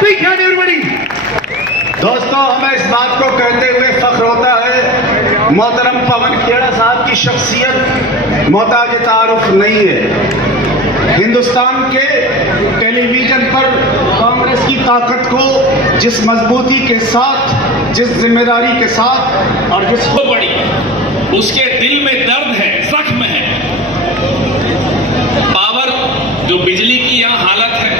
Big hand everybody. दोस्तों, हमें इस बात को कहते हुए फख्र होता है, मोहतरम पवन खेड़ा साहब की शख्सियत मोहताज तारुफ नहीं है। हिंदुस्तान के टेलीविजन पर कांग्रेस की ताकत को जिस मजबूती के साथ, जिस जिम्मेदारी के साथ और जिसको बड़ी उसके दिल में दर्द है, जख्म है। पावर जो बिजली की यहाँ हालत है,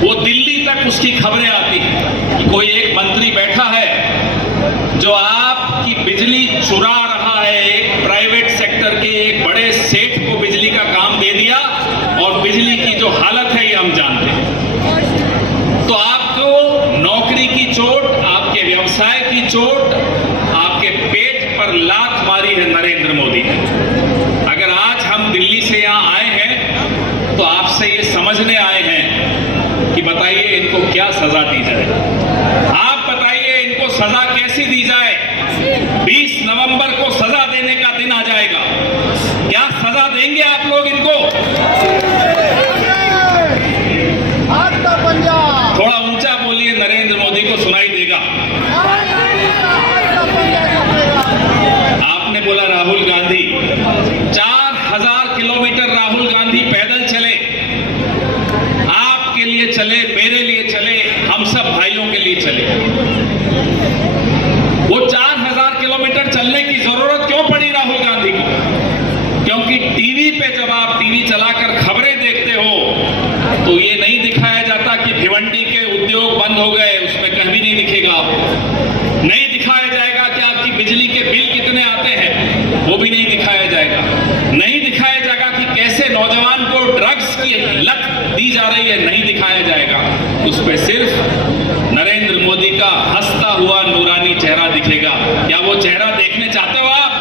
वो दिल्ली तक उसकी खबरें आती हैं कि कोई एक मंत्री बैठा है जो आपकी बिजली चुरा रहा है। एक प्राइवेट सेक्टर के एक बड़े सेठ को बिजली का काम दे दिया और बिजली की जो हालत है ये हम जानते हैं। तो आपको नौकरी की चोट, आपके व्यवसाय की चोट, आपके पेट पर लात मारी है नरेंद्र मोदी ने। अगर आज हम दिल्ली से यहाँ आए हैं तो आपसे ये समझने आए हैं कि बताइए इनको क्या सजा दी जाए। आप बताइए इनको सजा कैसी दी जाए। 20 नवंबर को सजा देने का दिन आ जाएगा। क्या सजा देंगे आप लोग इनको? थोड़ा ऊंचा बोलिए, नरेंद्र मोदी को सुनाई देगा। आपने बोला राहुल गांधी, 4000 किलोमीटर राहुल गांधी पैदल चले, आपके लिए चले, मेरे लिए चले, हम सब भाइयों के लिए चले। वो 4000 किलोमीटर चलने की जरूरत क्यों पड़ी राहुल गांधी को? क्योंकि टीवी पे जब आप टीवी चलाकर खबरें देखते हो तो ये नहीं दिखाया जाता कि भिवंडी के उद्योग बंद हो गए, उसमें कहीं नहीं दिखेगा आपको। नहीं दिखाया जाएगा कि आपकी बिजली के बिल कितने आते हैं, वो भी नहीं दिखाया जाएगा। नहीं दिखाया जाएगा कि कैसे नौजवान को ड्रग्स की लत दी जा रही है, नहीं दिखाया जाएगा। उस पर सिर्फ नरेंद्र मोदी का हंसता हुआ नूरानी चेहरा दिखेगा। क्या वो चेहरा देखने चाहते हो आप?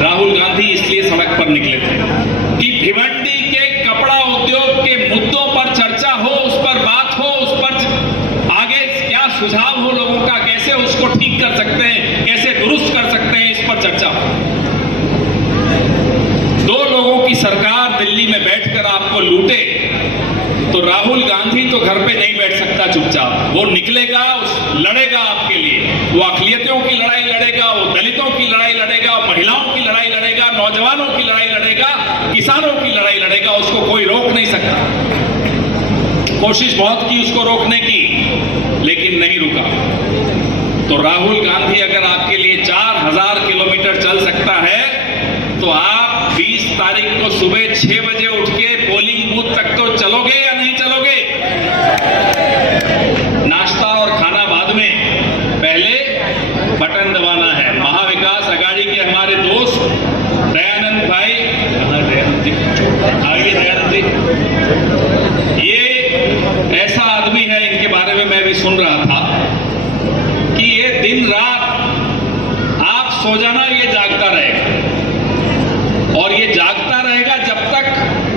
राहुल गांधी इसलिए सड़क पर निकले थे कि भिवंडी के कपड़ा उद्योग के मुद्दों पर चर्चा हो, उस पर बात हो, उस पर आगे क्या सुझाव हो लोगों का, कैसे उसको ठीक कर सकते हैं, कैसे दुरुस्त कर सकते हैं, इस पर चर्चा हो। दो लोगों की सरकार दिल्ली में बैठकर आपको लूटे तो राहुल गांधी तो घर पे नहीं बैठ सकता चुपचाप। वो निकलेगा, लड़ेगा आपके लिए। वो अक़लियतों की लड़ाई लड़ेगा, वो दलितों की लड़ाई लड़ेगा, महिलाओं की लड़ाई लड़ेगा, नौजवानों की लड़ाई लड़ेगा, किसानों की लड़ाई लड़ेगा। उसको कोई रोक नहीं सकता। कोशिश बहुत की उसको रोकने की, लेकिन नहीं रुका। तो राहुल गांधी अगर आपके लिए 4000 किलोमीटर चल सकता है तो आप 20 तारीख को सुबह 6 बजे उठ के पोलिंग बूथ तक तो चलोगे या नहीं चलोगे? नाश्ता और खाना बाद में, पहले बटन दबाना है। महाविकास आघाड़ी के हमारे दोस्त दयानंद भाई, आगे दयानंद जी, ये ऐसा आदमी है, इनके बारे में मैं भी सुन रहा था कि ये दिन रात आप सो जाना, ये जागता रहेगा। और ये जागता रहेगा जब तक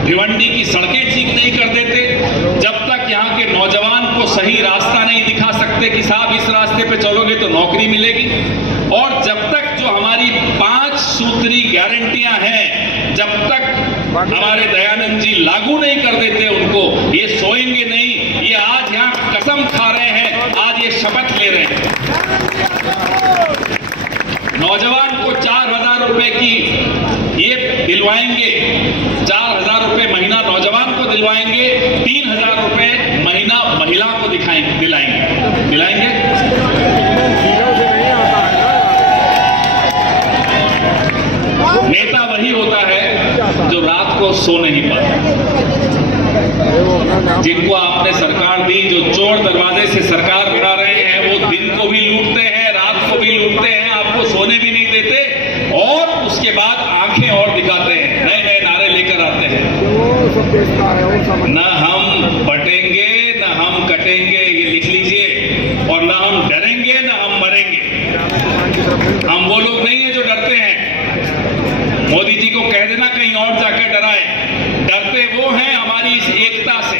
भिवंडी की सड़कें ठीक नहीं कर देते, जब तक यहाँ के नौजवान को सही रास्ता नहीं दिखा सकते कि साहब इस रास्ते पे चलोगे तो नौकरी मिलेगी, और जब तक जो हमारी 5 सूत्री गारंटियां हैं, जब तक हमारे दयानंद जी लागू नहीं कर देते उनको, ये सोएंगे नहीं। ये आज यहाँ कसम खा रहे हैं, आज ये शपथ ले रहे हैं। नौजवान को 4000 रुपए की ये दिलवाएंगे, 4000 रुपए महीना नौजवान को दिलवाएंगे, 3000 रुपए महीना महिला को दिलाएंगे। नेता वही होता है जो रात को सो नहीं पाता, जिनको आपने सरकार दी, जो चोर दरवाजे से सरकार बना रहे हैं, वो दिन को भी लूटते हैं, रात को भी लूटते हैं, आपको सोने भी नहीं देते, और उसके बाद आंखें और दिखाते हैं, नए नए नारे लेकर आते हैं। न हम बटेंगे, न हम कटेंगे, ये लिख लीजिए, और न हम डरेंगे, न हम मरेंगे। हम वो लोग नहीं है जो डरते हैं। मोदी जी को कह देना कहीं और जाकर डराए। डरते वो हैं हमारी इस एकता से,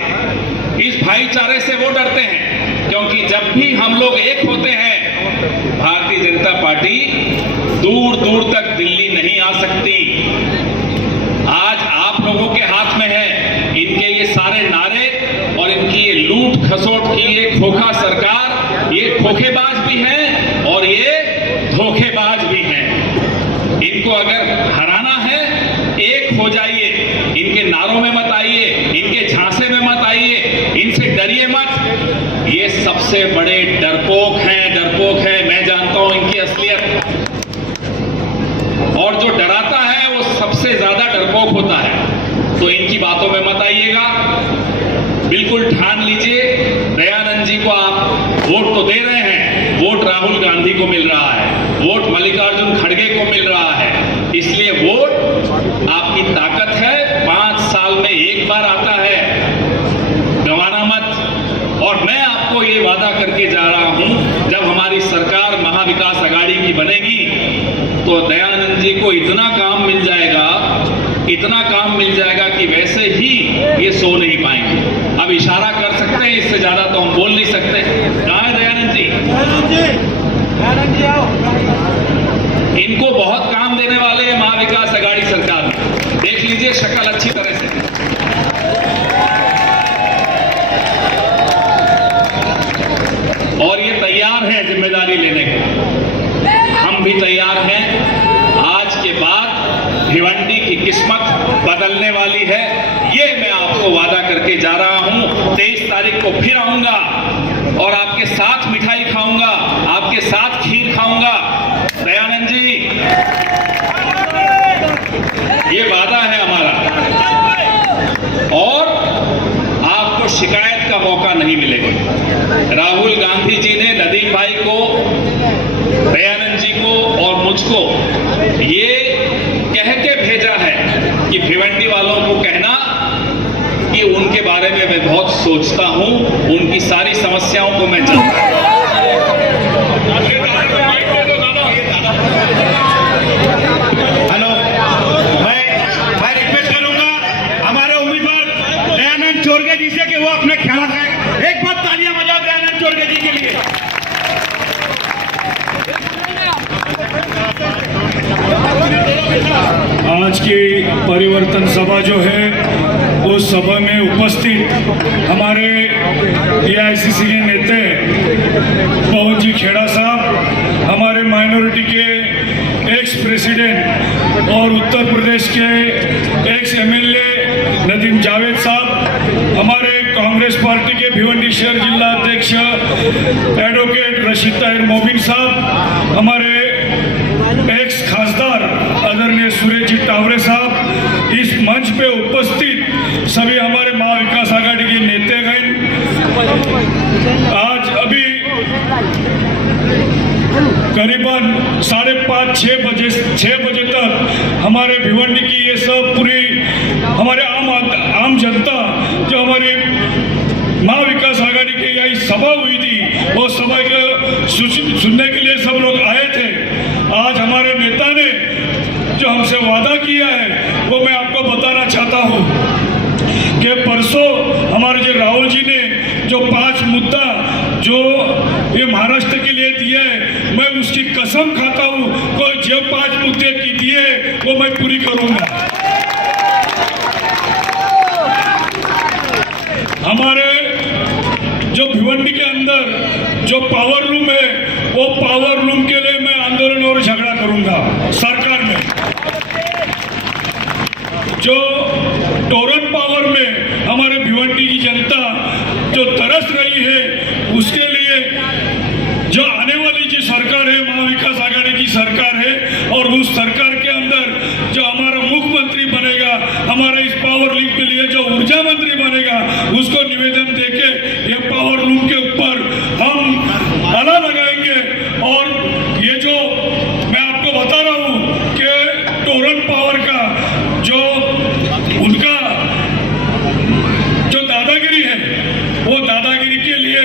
इस भाईचारे से वो डरते हैं, क्योंकि जब भी हम लोग एक होते हैं, भारतीय जनता पार्टी दूर दूर तक दिल्ली नहीं आ सकती। आज आप लोगों के हाथ में है इनके ये सारे नारे और इनकी ये ठसोट की ये खोखा सरकार, ये खोखेबाज भी हैं और ये धोखेबाज भी हैं। इनको अगर हराना है, एक हो जाइए, इनके नारों में मत आइए, इनके झांसे में मत आइए, इनसे डरिए मत। ये सबसे बड़े डरपोक हैं, मैं जानता हूं इनकी असलियत। और जो डराता है वो सबसे ज्यादा डरपोक होता है। तो इनकी बातों में मत आइएगा। बिल्कुल ठान लीजिए, दयानंद जी को आप वोट तो दे रहे हैं, वोट राहुल गांधी को मिल रहा है, वोट मल्लिकार्जुन खड़गे को मिल रहा है, इसलिए वोट आपकी ताकत है। 5 साल में एक बार आता है, गंवाना मत। और मैं आपको ये वादा करके जा रहा हूं, जब हमारी सरकार महाविकास आघाड़ी की बनेगी तो दयानंद जी को इतना काम मिल जाएगा कि वैसे ही ये सो नहीं पाएंगे। अब इशारा कर सकते हैं, इससे ज्यादा तो हम बोल नहीं सकते। कहां है दयानंद जी? इनको बहुत काम देने वाले हैं महाविकास आघाड़ी सरकार में। देख लीजिए शक्ल अच्छी तरह से। और ये तैयार है जिम्मेदारी लेने को, हम भी तैयार हैं। आज के बाद भिवंडी की किस्मत बदलने वाली है, ये मैं आपको वादा करके जा रहा हूं। 23 तारीख को फिर आऊंगा और आपके साथ मिठाई खाऊंगा, आपके साथ खीर खाऊंगा। दयानंद जी, ये वादा है हमारा। और आपको शिकायत का मौका नहीं मिलेगा। राहुल गांधी जी ने नदीम भाई को, दयानंद जी को और मुझको ये कह के भेजा है कि भिवंडी वालों को कहना कि उनके बारे में मैं बहुत सोचता हूं, उनकी सारी समस्याओं को मैं जानता हूं। हेलो, मैं रिक्वेस्ट करूंगा हमारे उम्मीदवार दयानंद चोरगे जी से कि वो अपने ख्याल करें। एक बार तालियां बजाओ दयानंद चोरगे जी के लिए। आज की परिवर्तन सभा जो है, उस सभा में उपस्थित हमारे एआईसीसी के नेता पवन जी खेड़ा साहब, हमारे माइनॉरिटी के एक्स प्रेसिडेंट और उत्तर प्रदेश के एक्स एमएलए नदीम जावेद साहब, हमारे कांग्रेस पार्टी के भिवंडी शहर जिला अध्यक्ष एडवोकेट रशीद ताहिर मोबिन साहब, हमारे एक्स खासदार आदरणीय सुरेश जी टावरे साहब, इस मंच पे उपस्थित सभी हमारे महाविकास आघाड़ी के नेतागण, आज अभी करीबन 5:30-6 बजे तक हमारे भिवंडी की ये सब पूरी हमारे आम जनता जो हमारी महाविकास आघाड़ी की यही सभा हुई थी, वो सभा को सुनने के लिए सब लोग आए थे। आज हमारे नेता ने जो हमसे वादा किया है वो मैं आपको बताना चाहता हूँ कि परसों हमारे जो राहुल जी ने जो 5 मुद्दा जो ये महाराष्ट्र के लिए दिया है, मैं उसकी कसम खाता हूँ कि जो 5 मुद्दे की दिए वो मैं पूरी करूँगा। हमारे जो भिवंडी के अंदर जो पावर लूम है, वो पावर लूम के लिए मैं आंदोलन और झगड़ा करूंगा सरकार में। जो टोरन पावर में हमारे भिवंडी की जनता जो तरस रही है, उसके लिए जो आने वाली जो सरकार है, महाविकास आघाड़ी की सरकार है, और उस सरकार के अंदर जो हमारा मुख्यमंत्री बनेगा, हमारा इस पावर लूम के लिए जो ऊर्जा मंत्री बनेगा, उसको निवेदन देके ये पावर लूम के ऊपर हम ताला लगाएंगे। और ये जो मैं आपको बता रहा हूँ कि टोरन पावर का जो उनका जो दादागिरी है, वो दादागिरी के लिए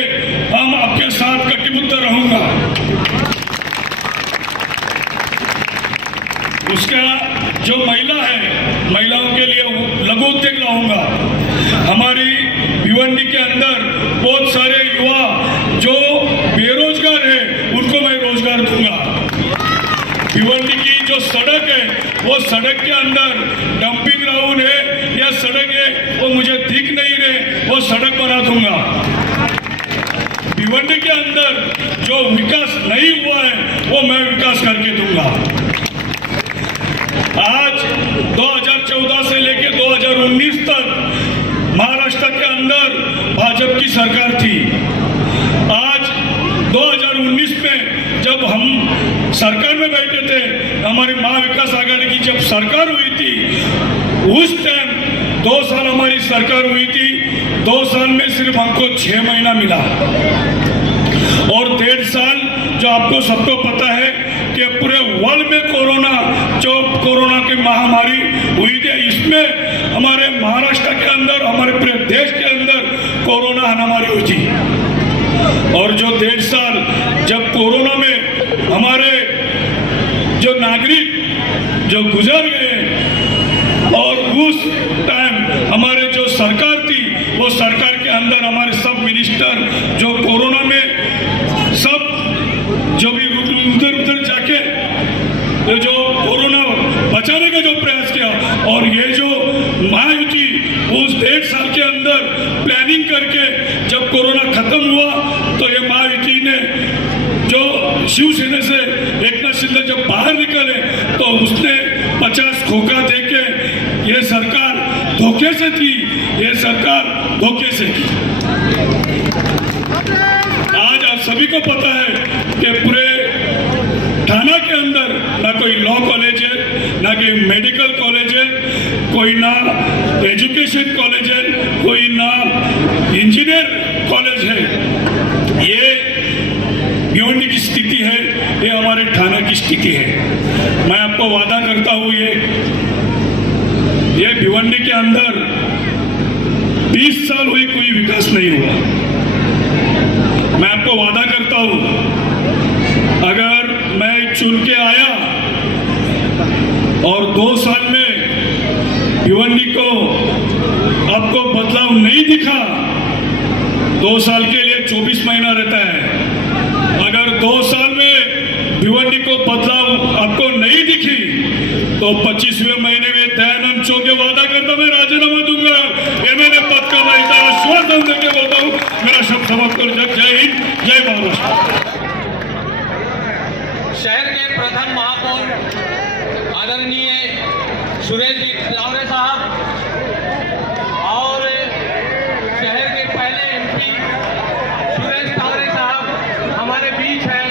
हम आपके साथ कटिबद्ध रहूंगा। उसका जो महिला है, महिलाओं के लिए लघु उद्योग लाऊंगा। हमारी भिवंडी के अंदर बहुत सारे युवा जो बेरोजगार है, उनको मैं रोजगार दूंगा। भिवंडी की जो सड़क है, वो सड़क के अंदर डंपिंग ग्राउंड है या सड़क है, वो मुझे दिख नहीं रहे, वो सड़क बना दूंगा। भिवंडी के अंदर जो विकास नहीं हुआ है वो मैं विकास करके दूंगा। आज 2014 से लेकर 2019 तक महाराष्ट्र के अंदर भाजपा की सरकार थी। आज 2019 में जब हम सरकार में बैठे थे, हमारी महाविकास आघाड़ी की जब सरकार हुई थी, उस टाइम 2 साल हमारी सरकार हुई थी। 2 साल में सिर्फ हमको 6 महीना मिला और 1.5 साल जो आपको सबको पता है कि पूरे वर्ल्ड में कोरोना की महामारी हुई थी, इसमें हमारे महाराष्ट्र के अंदर, हमारे पूरे देश के अंदर कोरोना महामारी हुई थी। और जो 1.5 साल जब कोरोना में हमारे जो नागरिक जो गुजर गए और उस टाइम हमारे जो सरकार थी, वो सरकार के अंदर हमारे सब मिनिस्टर जो कोरोना में सब जो भी उधर जाके जो कोरोना बचाने का जो प्रयास किया, और ये जो महायुति उस 1.5 साल के अंदर प्लानिंग करके जब कोरोना खत्म हुआ तो ये महायुति ने जो शिवसेना से एकनाथ शिंदे जब बाहर निकले तो उसने 50 खोखा देके ये सरकार धोखे से थी, ये सरकार धोखे से थी। आज सभी को पता है कि पूरे थाना के अंदर ना कोई लॉ कॉलेज है, ना कोई मेडिकल कॉलेज है, कोई ना एजुकेशन कॉलेज है, कोई ना इंजीनियर कॉलेज है। ये भिवंडी की स्थिति है, ये हमारे थाना की स्थिति है। मैं आपको वादा करता हूँ ये भिवंडी के अंदर 20 साल हुई कोई विकास नहीं हुआ। मैं आपको वादा करता हूँ अगर मैं चुन के आया और 2 साल में भिवंडी को आपको बदलाव नहीं दिखा, 2 साल के लिए 24 महीना रहता है। अगर 2 साल में भिवंडी को बदलाव आपको नहीं दिखी तो 25वें महीने में दयानंद चौके वादा करता मैं राजीनामा दूंगा। ये मैंने पद का मैं आश्वासन देकर बोलता हूँ। मेरा शब्द समाप्त कर। जय हिंद, जय महाराष्ट्र। शहर के प्रथम महापौर आदरणीय सुरेश जी लावरे साहब और शहर के पहले एमपी सुरेश लावरे साहब हमारे बीच हैं,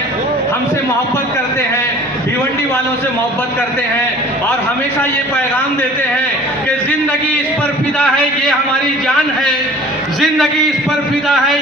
हमसे मोहब्बत करते हैं, भिवंडी वालों से मोहब्बत करते हैं और हमेशा ये पैगाम देते हैं कि जिंदगी इस पर फिदा है, ये हमारी जान है, जिंदगी इस पर फिदा है।